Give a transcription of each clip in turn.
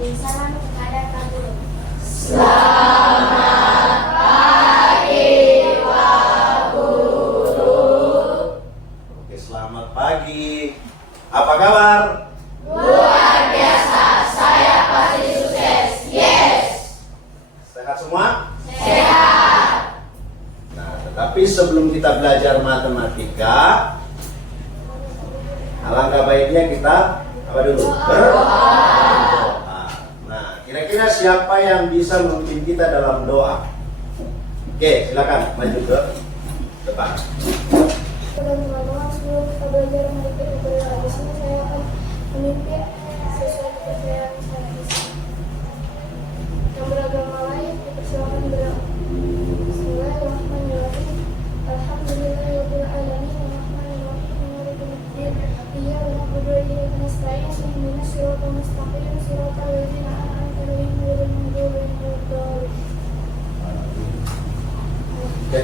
Salam kepada Pak Guru. Selamat pagi Pak Guru. Oke, selamat pagi. Apa kabar? Luar biasa, saya pasti sukses. Yes. Sehat semua? Sehat. Nah, tetapi sebelum kita belajar matematika, alangkah baiknya kita apa dulu? Berdoa. Nah, kira-kira siapa yang bisa memimpin kita dalam doa? Oke, silakan maju ke depan. Pada teman-teman, sebelum kita belajar menghadapi kebenaran di sini, saya akan memimpin sesuai kepercayaan saya di sini. Yang beragama lain dipersilakan berdoa. Bismillahirrahmanirrahim. Alhamdulillahirabbil alamin arrahmanirrahim maliki yaumiddin. Iyyaka na'budu wa iyyaka nasta'in ihdinas siratal mustaqim siratal ladzina an'amta 'alaihim ghairil maghdubi 'alaihim waladdallin. Oke.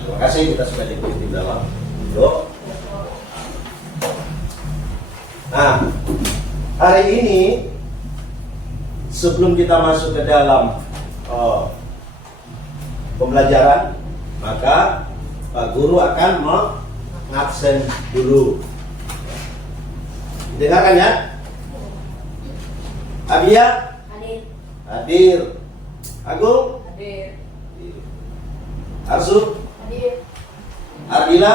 Terima kasih, kita sudah diikuti dalam doa. Nah, hari ini sebelum kita masuk ke dalam pembelajaran, maka Pak Guru akan mengabsen dulu. Dengarkan ya. Abia Hadir. hadir. Agung Hadir. Arsu, Hadir. Ardila,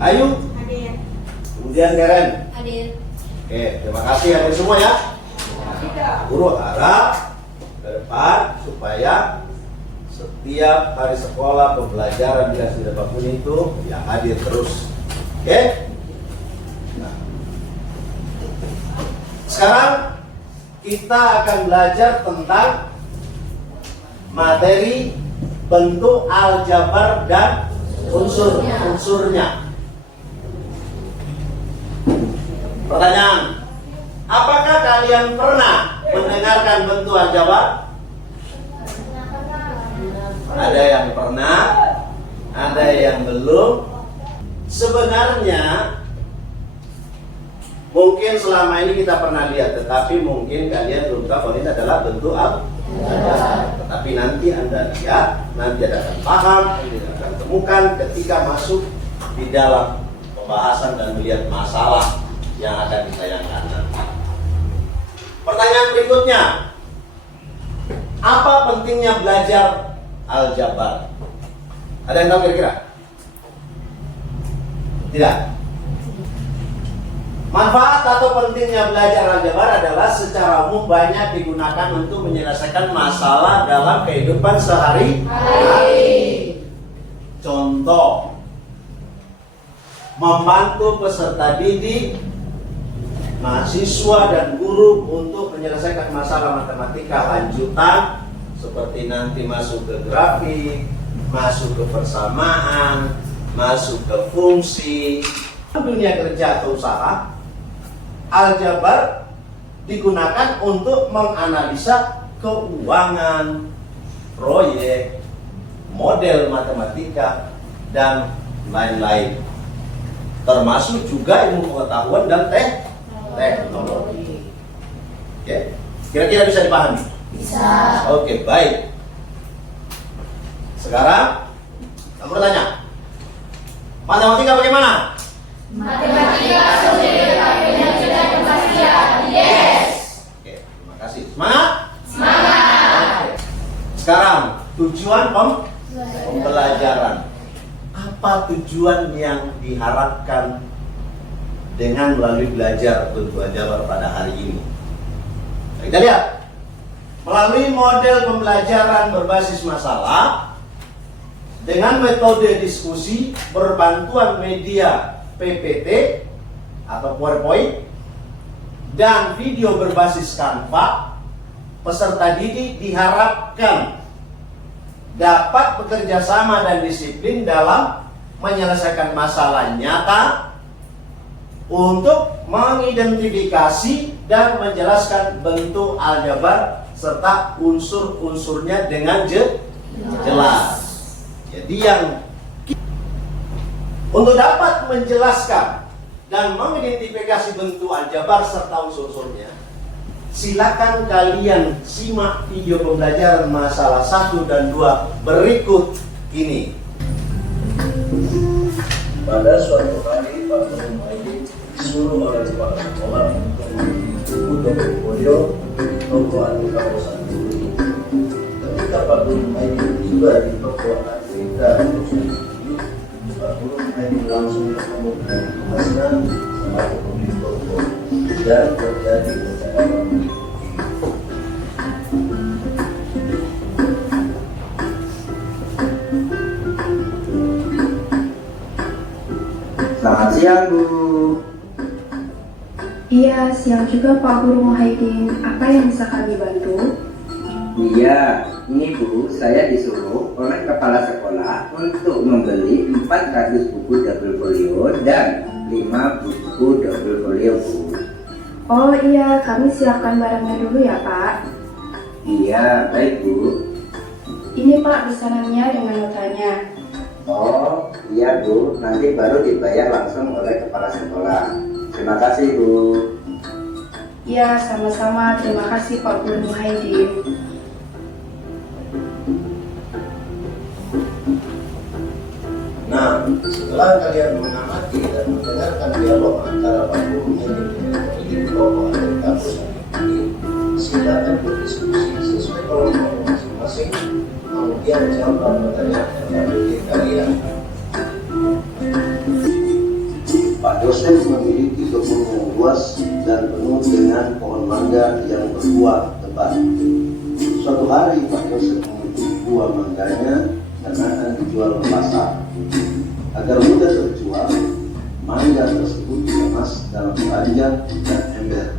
Ayu, Hadir. kemudian Karen. Hadir. Oke, terima kasih hadir semua ya. Guru harap ke depan supaya setiap hari sekolah pembelajaran dikasih apapun itu ya hadir terus. Oke? Nah, sekarang kita akan belajar tentang materi bentuk aljabar dan unsur-unsurnya. Pertanyaan, apakah kalian pernah mendengarkan bentuk aljabar? Ada yang pernah, ada yang belum. Sebenarnya mungkin selama ini kita pernah lihat, tetapi mungkin kalian belum tahu bahwa ini adalah bentuk aljabar. Tetapi nanti Anda lihat, nanti Anda akan paham, Anda akan temukan ketika masuk di dalam pembahasan dan melihat masalah yang akan ditayangkan nanti. Pertanyaan berikutnya, apa pentingnya belajar aljabar? Ada yang tahu kira-kira? Tidak. Manfaat atau pentingnya belajar aljabar adalah secara umum banyak digunakan untuk menyelesaikan masalah dalam kehidupan sehari-hari. Contoh, membantu peserta didik, mahasiswa dan guru untuk menyelesaikan masalah matematika lanjutan seperti nanti masuk ke grafik, masuk ke persamaan, masuk ke fungsi. Dunia kerja atau usaha, aljabar digunakan untuk menganalisa keuangan, proyek, model matematika, dan lain-lain. Termasuk juga ilmu pengetahuan dan teknologi. Oke, kira-kira bisa dipahami? Bisa. Oke, baik. Sekarang aku bertanya, matematika bagaimana? Matematika sulit tapi dengan sudah kepastian. Yes. Oke, terima kasih. Semangat? Semangat. Oke. Sekarang tujuan pembelajaran. Apa tujuan yang diharapkan dengan melalui belajar bentuk aljabar pada hari ini? Kita lihat. Melalui model pembelajaran berbasis masalah dengan metode diskusi berbantuan media PPT atau PowerPoint dan video berbasis Canva, peserta didik diharapkan dapat bekerja sama dan disiplin dalam menyelesaikan masalah nyata untuk mengidentifikasi dan menjelaskan bentuk aljabar serta unsur-unsurnya dengan jelas. Jadi yang untuk dapat menjelaskan dan mengidentifikasi bentuk aljabar serta unsur-unsurnya, silakan kalian simak video pembelajaran masalah 1 dan 2 berikut ini. Pada suatu hari Pak Guru Muhyiddin disuruh oleh kepala sekolah untuk membeli buku double folio toko Aneka Kosan Budi. Ketika Pak Guru Muhyiddin tiba di toko Aneka Kosan Budi, Pak Guru Muhyiddin langsung bertemu dengan tugasnya selaku pemilik toko dan terjadi percakapan. Selamat siang, Bu. Iya, siang juga Pak Guru Muhyiddin. Apa yang bisa kami bantu? Iya, ini Bu, saya disuruh oleh kepala sekolah untuk membeli 400 buku double folio dan 5 buku double folio, Bu. Oh iya, kami siapkan barangnya dulu ya Pak. Iya, baik, Bu. Ini Pak pesanannya dengan notanya. Oh, iya, Bu. Nanti baru dibayar langsung oleh kepala sekolah. Terima kasih, Bu. Iya, sama-sama. Terima kasih Pak Guru Muhyiddin. Nah, setelah kalian mengamati dan mendengarkan dialog antara Pak Guru Muhyiddin dengan pemilik toko Aneka Kosan Budi, silakan berdiskusi sesuai kelompok masing-masing, kemudian jawab pertanyaan LKPD kalian. Pak dosen memiliki kebun yang luas dan penuh dengan pohon mangga yang berbuah lebat. Suatu hari Pak dosen mengunjungi buah mangganya dan akan dijual ke pasar. Agar mudah terjual, mangga tersebut dikemas dalam keranjang dan ember.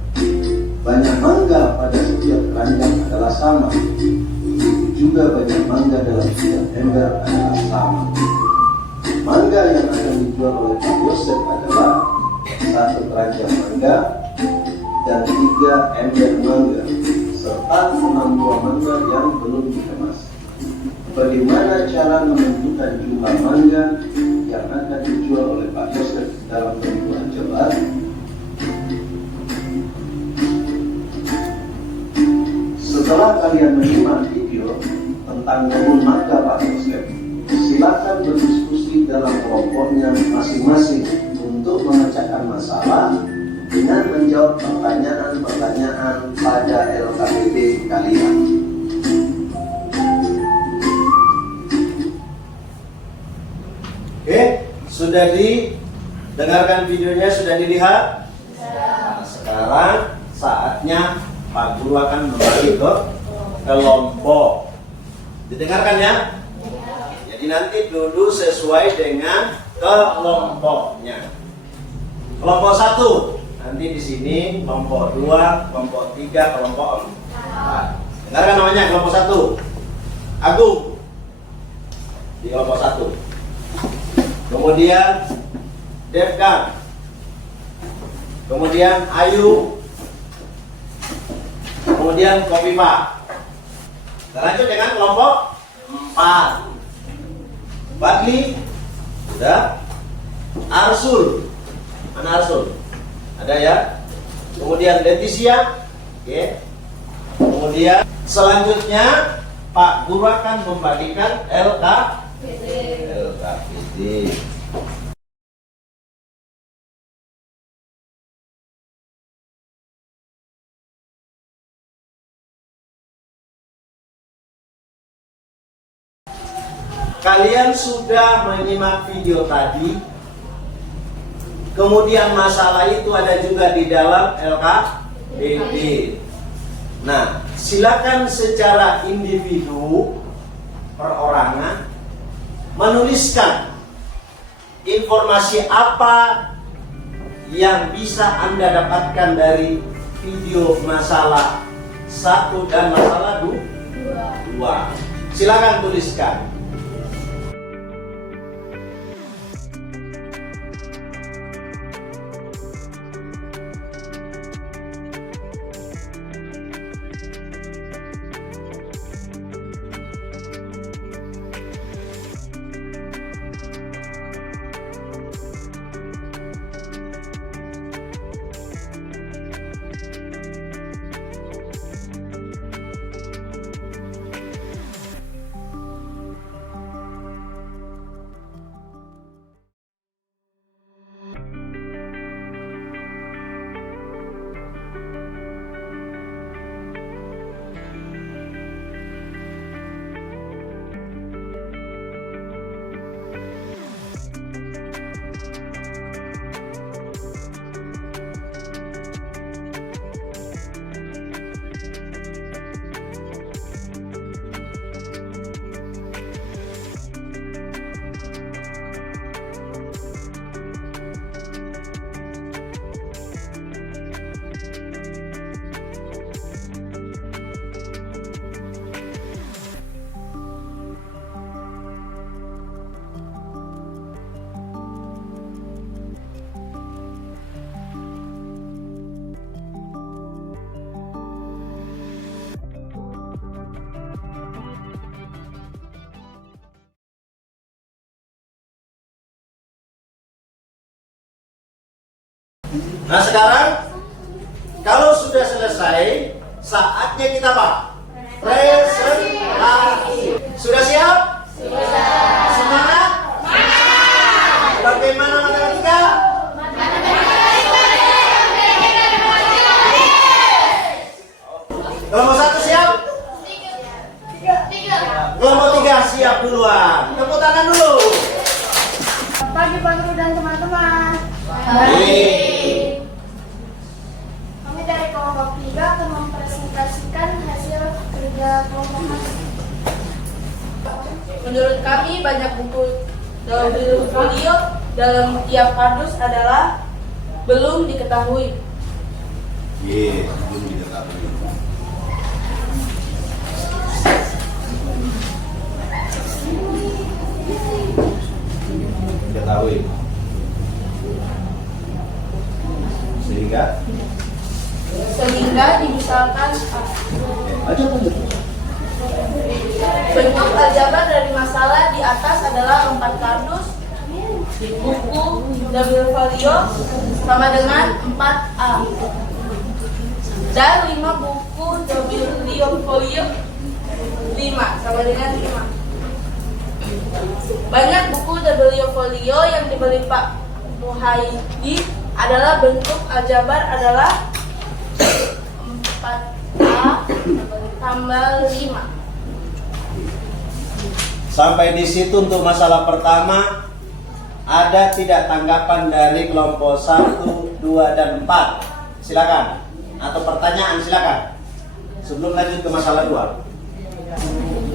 Banyak mangga pada setiap keranjang adalah sama. Begitu juga banyak mangga dalam setiap ember adalah sama. Mangga yang akan dijual oleh Pak Yosef adalah 1 keranjang mangga dan 3 ember mangga serta 6 buah mangga yang belum dikemas. Bagaimana cara menentukan jumlah mangga yang akan dijual oleh Pak Yosef dalam perhitungan cepat? Setelah kalian menyimak video tentang kebun mangga Pak Yosef, silakan berdiskusi dalam kelompoknya masing-masing untuk memecahkan masalah dengan menjawab pertanyaan-pertanyaan pada LKPD kalian. Oke, sudah didengarkan videonya, sudah dilihat? Nah, sekarang saatnya Pak Guru akan membagi ke kelompok. Didengarkan ya? Jadi nanti dulu sesuai dengan kelompoknya. Kelompok 1 nanti di sini, kelompok 2, kelompok 3, kelompok 4. Dengarkan namanya kelompok 1. Agung di kelompok 1. Kemudian Devkan. Kemudian Ayu. Kemudian Kopipa. Kita lanjut dengan kelompok 4. Badli sudah. Arsul, mana Arsul? Ada ya. Kemudian Leticia, oke. Kemudian selanjutnya Pak Guru akan membagikan LKPD. Kalian sudah menyimak video tadi. Kemudian masalah itu ada juga di dalam LKPD. Nah, silakan secara individu perorangan menuliskan informasi apa yang bisa Anda dapatkan dari video masalah 1 dan masalah 2. Silakan tuliskan. Nah sekarang kalau sudah selesai, saatnya kita apa? Presentasi. Sudah siap? Sudah. Semangat? Bagaimana matematika? Kelompok 1 siap? Kelompok 3 siap duluan. Tepuk tangan dulu. Pagi Pak Guru dan teman-teman. Kami dari kelompok 3 akan mempresentasikan hasil kerja kelompok kami. Menurut kami banyak buku dalam folio dalam tiap kardus adalah belum diketahui. Belum diketahui. Diketahui. Sehingga dimisalkan Aja lanjut. bentuk aljabar dari masalah di atas adalah 4 kardus buku double folio sama dengan 4A dan 5 buku double folio 5 sama dengan 5. Banyak buku double folio yang dibeli Pak Muhaidi adalah bentuk aljabar adalah 4A tambah 5. Sampai di situ untuk masalah pertama. Ada tidak tanggapan dari kelompok 1, 2, dan 4? Silakan. Atau pertanyaan silakan. Sebelum lanjut ke masalah 2.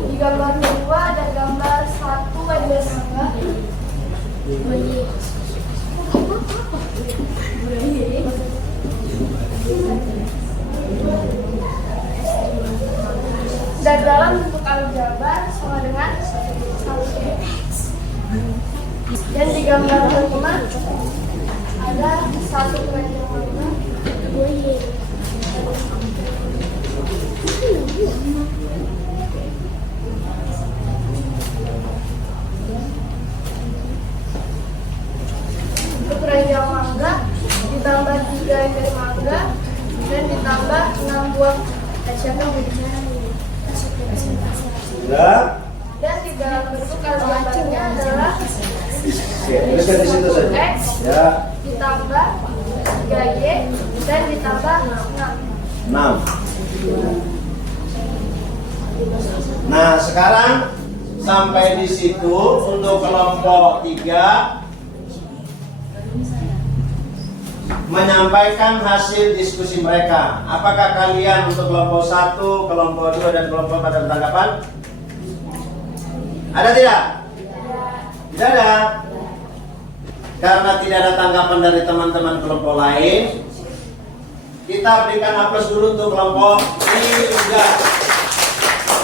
Di gambar 2 ada gambar 1 ada mangga. Dan dalam bentuk aljabar sama dengan 1x. Dan di gambar 5 ada 1 keranjang warna. Untuk keranjang mangga ditambah 3 ekor mangga dan ditambah 6 buah kacang. Sudah? Dan di dalam bentuk aljabarnya adalah Tuliskan di situ saja. X Ya. ditambah 3Y dan ditambah 6. 6. Nah, sekarang sampai di situ untuk kelompok 3 menyampaikan hasil diskusi mereka. Apakah kalian untuk kelompok 1, kelompok 2, dan kelompok 4 ada tanggapan? Ada tidak? Tidak ada. Karena tidak ada tanggapan dari teman-teman kelompok lain, kita berikan aplaus dulu untuk kelompok 3.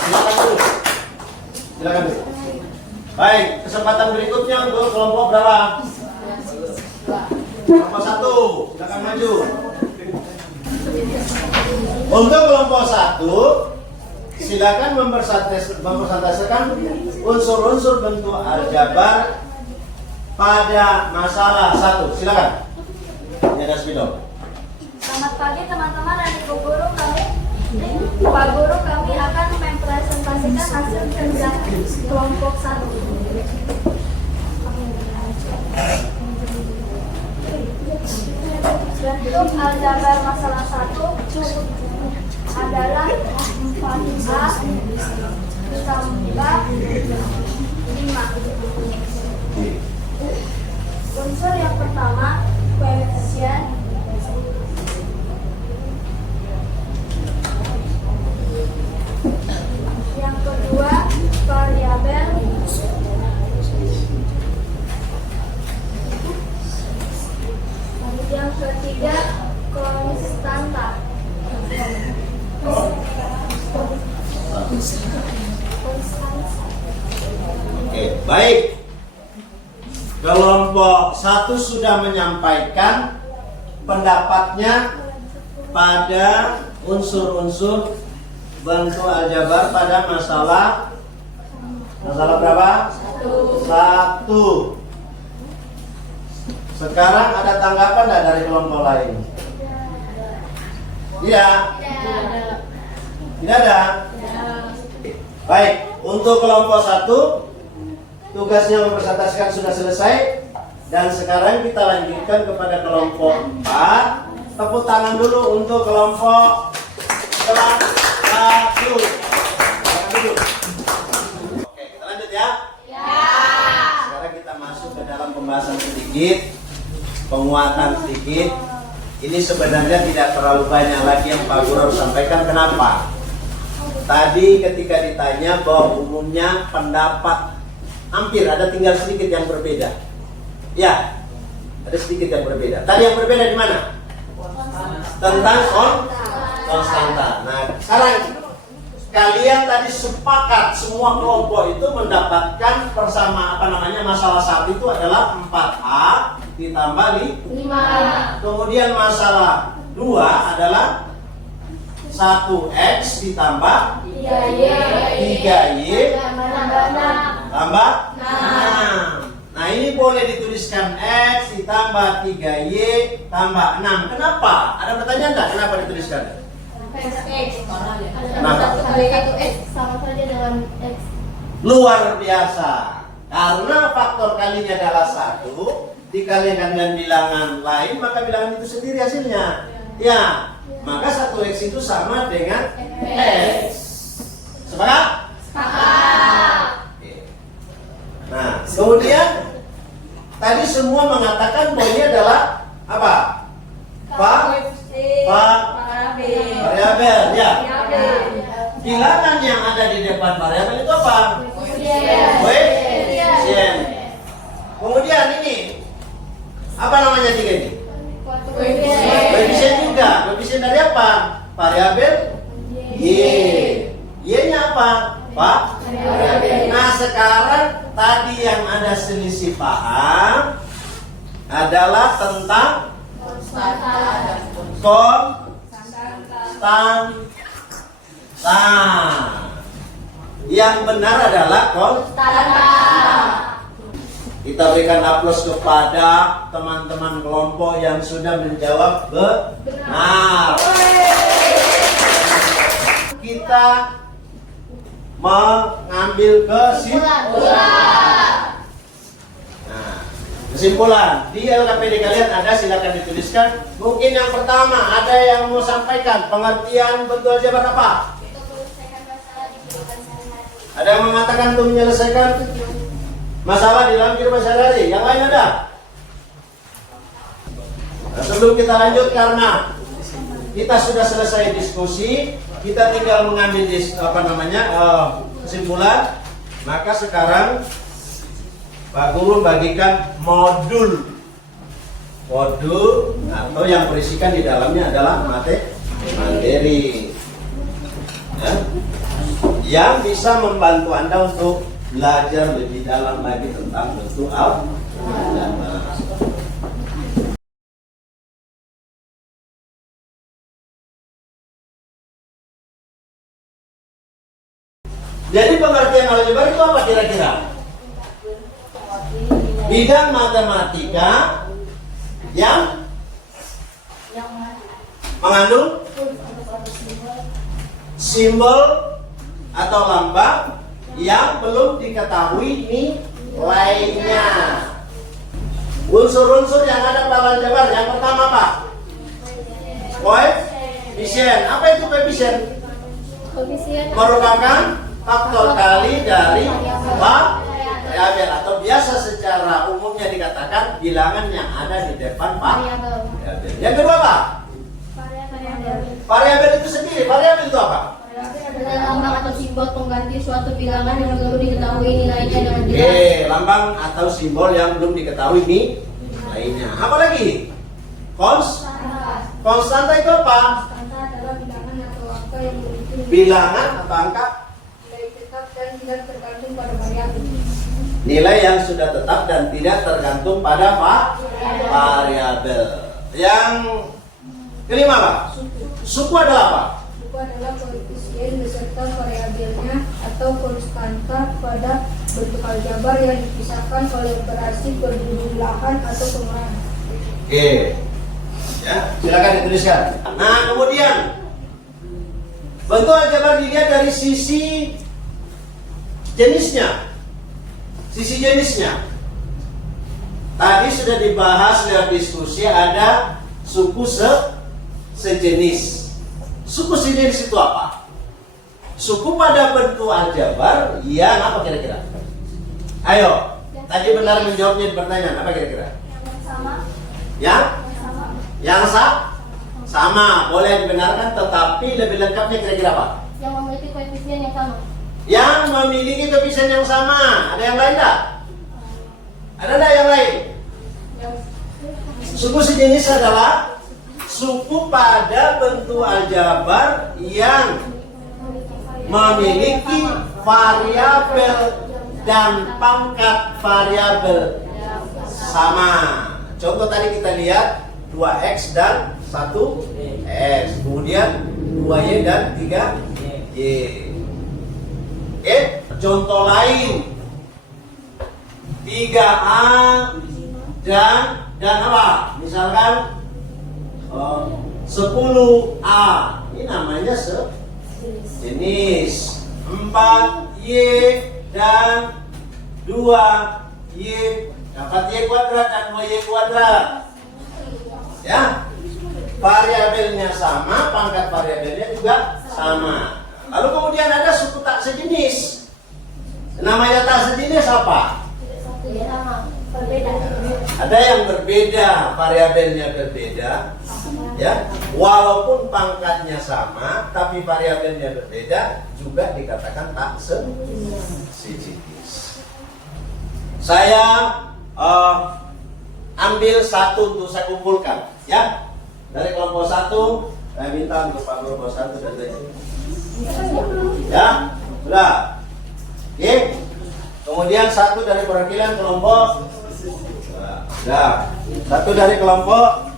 Silakan dulu. Silakan dulu. Baik, kesempatan berikutnya untuk kelompok berapa? Kelompok 1, silakan maju. Untuk kelompok 1, silakan mempresentasikan unsur-unsur bentuk aljabar pada masalah 1. Silakan. Ini ada spidol. Selamat pagi teman-teman dan Ibu Guru Pak Guru kami akan mempresentasikan hasil kerja kelompok 1. Bentuk aljabar masalah 1 adalah 4A ditambah 5. Unsur yang pertama koefisien, yang kedua variabel, yang ketiga konstanta. Oke, baik. Kelompok 1 sudah menyampaikan pendapatnya pada unsur-unsur bentuk aljabar pada masalah berapa? 1. Sekarang ada tanggapan tidak dari kelompok lain? Tidak. Tidak ada. Baik, untuk kelompok 1 tugasnya mempersatukan sudah selesai. Dan sekarang kita lanjutkan kepada kelompok 4. Tepuk tangan dulu untuk kelompok kelas 1. Oke, kita lanjut ya. Sekarang kita masuk ke dalam pembahasan sedikit, penguatan sedikit. Ini sebenarnya tidak terlalu banyak lagi yang Pak Guru harus sampaikan. Kenapa? Tadi ketika ditanya bahwa umumnya pendapat hampir ada tinggal sedikit yang berbeda. Ya, ada sedikit yang berbeda. Tadi yang berbeda di mana? Tentang konstanta. Nah, sekarang kalian tadi sepakat semua kelompok itu mendapatkan bersama masalah 1 itu adalah 4A ditambah 5. Kemudian masalah 2 adalah 1X ditambah 3Y tambah 6. Nah, ini boleh dituliskan X ditambah 3Y tambah 6. Kenapa? Ada pertanyaan enggak? Kenapa dituliskan? Kenapa? Sama saja dengan X. Luar biasa. Karena faktor kalinya adalah 1 dikalikan dengan bilangan lain, maka bilangan itu sendiri hasilnya. Ya, maka 1X itu sama dengan X. Sepakat? Nah, kemudian tadi semua mengatakan bahwa ini adalah apa? Variabel, ya. Bilangan yang ada di depan variabel itu apa? Koefisien. Kemudian ini apa namanya 3 ini? Koefisien juga. Koefisien dari apa? Variabel Y. Y-nya apa? Pak? Nah, sekarang tadi yang ada selisih paham adalah tentang konstanta. Yang benar adalah konstanta. Kita berikan aplaus kepada teman-teman kelompok yang sudah menjawab benar. Kita mengambil kesimpulan. Nah, kesimpulan di LKPD kalian ada, silakan dituliskan. Mungkin yang pertama ada yang mau sampaikan pengertian bentuk aljabar apa? Ada yang mengatakan untuk menyelesaikan masalah di dalam kehidupan sehari-hari. Yang lain ada? Nah, sebelum kita lanjut, karena kita sudah selesai diskusi, kita tinggal mengambil kesimpulan. Maka sekarang Pak Guru bagikan modul atau yang berisikan di dalamnya adalah materi ya, yang bisa membantu Anda untuk belajar lebih dalam lagi tentang bentuk aljabar. Jadi pengertian aljabar itu apa kira-kira? Bidang matematika yang mengandung simbol atau lambang yang belum diketahui nilainya. Unsur-unsur yang ada pada aljabar yang pertama apa? Koefisien. Apa itu koefisien? Merupakan faktor kali dari variabel atau biasa secara umumnya dikatakan bilangan yang ada di depan variabel. Yang kedua apa? Variabel itu sendiri. Variabel itu apa? Variabel adalah lambang atau simbol pengganti suatu bilangan yang belum diketahui nilainya dengan jelas. Lambang atau simbol yang belum diketahui nilainya. Apa lagi? Konstanta itu apa? Konstanta adalah bilangan atau angka yang memiliki Bilangan atau angka? nilai tetap dan tidak tergantung pada variabel. Nilai yang sudah tetap dan tidak tergantung pada variabel. Yang kelima apa? Suku adalah apa? Suku adalah koefisien beserta variabelnya atau konstanta pada bentuk aljabar yang dipisahkan oleh operasi penjumlahan atau pengurangan. Oke. Ya, silakan dituliskan. Nah, kemudian bentuk aljabar dilihat dari sisi jenisnya. Sisi jenisnya. Tadi sudah dibahas dalam diskusi ada suku sejenis. Suku sejenis itu apa? Suku pada bentuk aljabar yang apa kira-kira? Ayo, tadi benar menjawabnya di pertanyaan apa kira-kira? Yang sama. Yang Sama. yang sama, boleh dibenarkan, tetapi lebih lengkapnya kira-kira apa? Yang memiliki koefisien yang sama. Yang memiliki koefisien yang sama. Ada yang lain tak? Ada tak yang lain? Yang Suku sejenis adalah suku pada bentuk aljabar yang memiliki variabel dan pangkat variabel sama. Contoh tadi kita lihat 2x dan 1x, kemudian 2y dan 3y. Oke, contoh lain 3a dan apa? Misalkan 10a, ini namanya sejenis. 4y dan 2y, dapat y kuadrat dan 2y kuadrat. Ya, variabelnya sama, pangkat variabelnya juga sama. Lalu kemudian ada suku tak sejenis. Namanya tak sejenis apa? tidak sama. Berbeda. Ada yang berbeda, variabelnya berbeda, ya. Walaupun pangkatnya sama, tapi variabelnya berbeda, juga dikatakan tak sejenis. Saya ambil satu untuk saya kumpulkan, ya. Dari kelompok 1, saya minta untuk Pak kelompok 1 dan 2. Ya, sudah. Oke. Kemudian satu dari perwakilan kelompok. Sudah. Satu dari kelompok.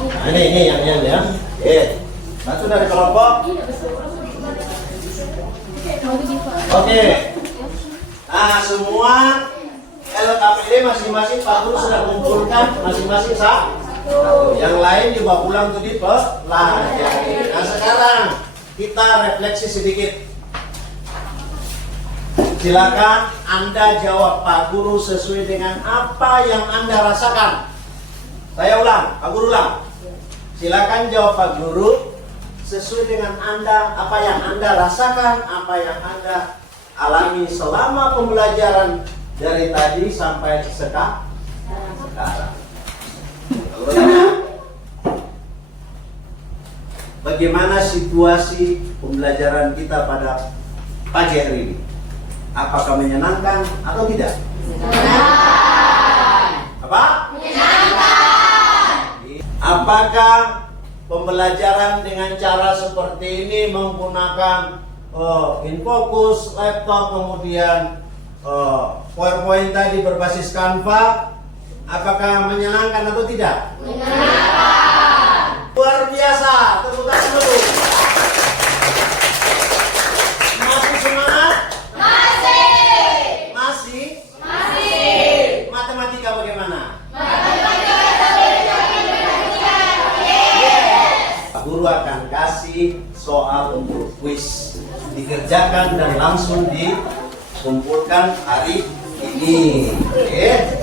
Nah, ini yang ya. Oke. Satu dari kelompok. Oke. Nah, semua LKPD masing-masing Pak Guru sudah kumpulkan masing-masing satu. Yang lain dibawa pulang untuk dipelajari. Nah, sekarang kita refleksi sedikit. Silakan Anda jawab Pak Guru sesuai dengan apa yang Anda rasakan. Saya ulang, Pak Guru ulang. Silakan jawab Pak Guru sesuai dengan Anda, apa yang Anda rasakan, apa yang Anda alami selama pembelajaran dari tadi sampai sekarang. Lalu tanya, bagaimana situasi pembelajaran kita pada pagi hari ini? Apakah menyenangkan atau tidak? Apa? Menyenangkan. Apakah pembelajaran dengan cara seperti ini menggunakan InFocus, laptop, kemudian PowerPoint tadi berbasis Canva, apakah menyenangkan atau tidak? Menyenangkan. Luar biasa, tepuk tangan dulu. Masih semangat? Masih? Matematika bagaimana? Pak Guru akan kasih soal untuk kuis, dikerjakan dan langsung dikumpulkan hari ini. Oke.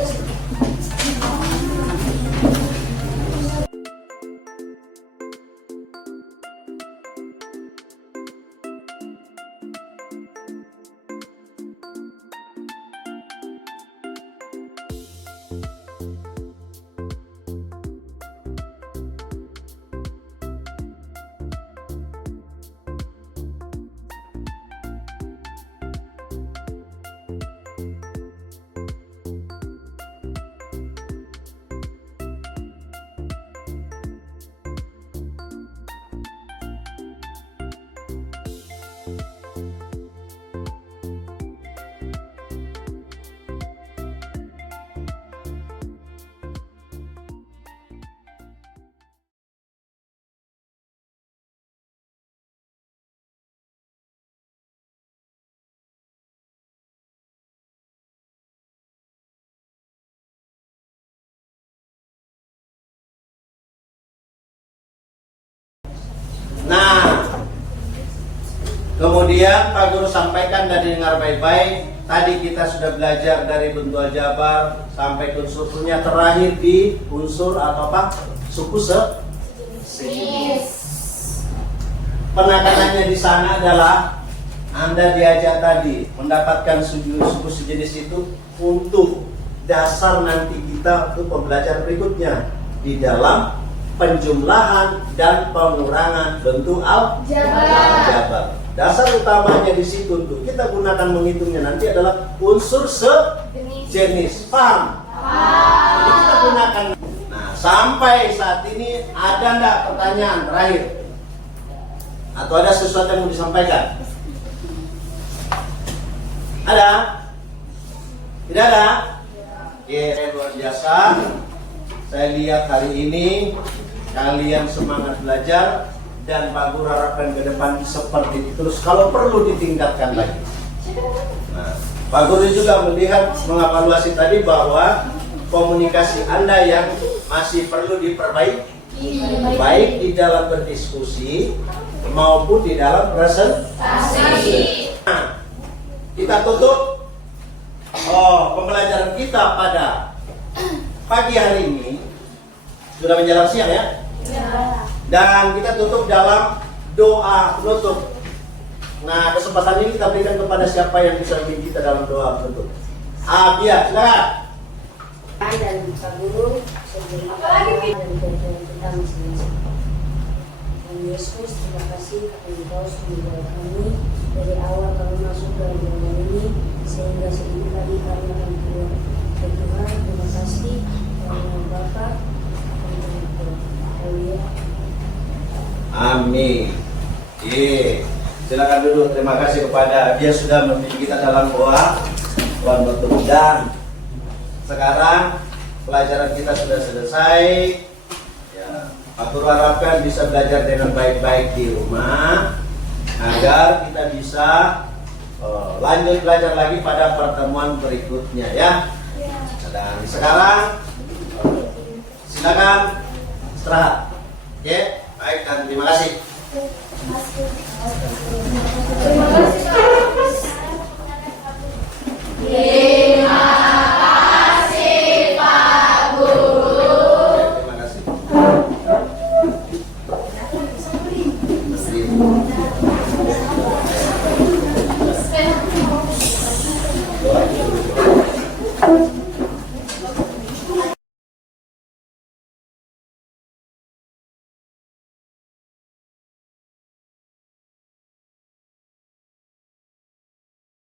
Kemudian Pak Guru sampaikan dan didengar baik-baik. Tadi kita sudah belajar dari bentuk aljabar sampai ke unsur-unsurnya, terakhir di unsur atau apa? Suku sejenis. Penekanannya di sana adalah Anda diajak tadi mendapatkan suku sejenis itu untuk dasar nanti kita untuk pembelajaran berikutnya di dalam penjumlahan dan pengurangan bentuk aljabar. Dasar utamanya di situ untuk kita gunakan menghitungnya nanti adalah unsur sejenis. Paham? Jadi kita gunakan. Nah, sampai saat ini ada enggak pertanyaan terakhir? Atau ada sesuatu yang mau disampaikan? Ada? Tidak ada? Oke, luar biasa. Saya lihat hari ini kalian semangat belajar. Dan Pak Guru harapkan ke depan seperti itu terus, kalau perlu ditingkatkan lagi. Nah, Pak Guru juga melihat, mengevaluasi tadi bahwa komunikasi Anda yang masih perlu diperbaiki, baik di dalam berdiskusi maupun di dalam presentasi. Nah, kita tutup pembelajaran kita pada pagi hari ini. Sudah menjelang siang ya? Dan kita tutup dalam doa penutup. Nah, kesempatan ini kita berikan kepada siapa yang bisa bimbing kita dalam doa penutup. Abia, silakan. Dan Pak Guru, sebelum dan kita masing-masing. Tuhan Yesus, terima kasih karena Engkau sudah membawa kami dari awal kami masuk dalam dunia ini sehingga sedikit tadi kami akan keluar. Tuhan, terima kasih karena Bapa Amin. Silakan dulu. Terima kasih kepada dia sudah membimbing kita dalam doa. Tuhan bertemu. Dan sekarang pelajaran kita sudah selesai. Ya, Pak Guru harapkan bisa belajar dengan baik-baik di rumah agar kita bisa lanjut belajar lagi pada pertemuan berikutnya ya. Dan sekarang silakan istirahat. Oke, baik dan terima kasih. Terima kasih.